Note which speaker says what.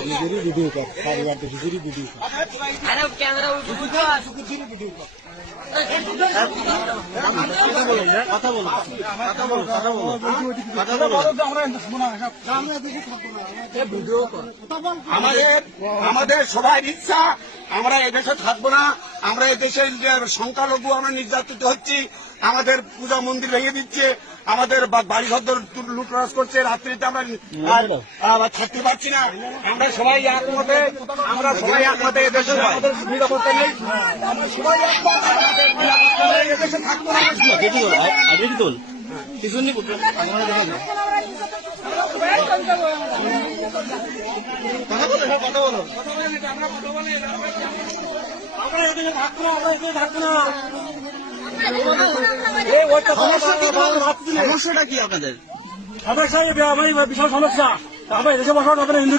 Speaker 1: নিজেরই ভিডিও কর পরিবার নিজেরই ভিডিও কর।
Speaker 2: আরে ক্যামেরা উঠে বুঝো।
Speaker 1: ভিডিও কর
Speaker 3: কথা বলো কথা বলো কথা বলো কথা বলো
Speaker 4: আমাদের আমাদের সবাই ইচ্ছা আমরা এদেশে থাকব না আমরা এদেশের সংখ্যালঘু আমরা নির্যাতিত হচ্ছি আমাদের পূজা মন্দির ভেঙে দিচ্ছে, আমাদের বা- বাড়ি ঘর লুটরাজ করছে, রাত্রিতে আমরা থাকতে পারছি না। আমরা সবাই একমতে, আমরা সবাই একমতে এদেশে নিরাপত্তা নেই। আমরা এদেশে থাকব
Speaker 3: আমরা
Speaker 4: থাকব না।
Speaker 3: সমস্যাটা কি আপনাদের?
Speaker 1: সমস্যা বিশাল সমস্যা। আমরা দেশে বসবাস আপনার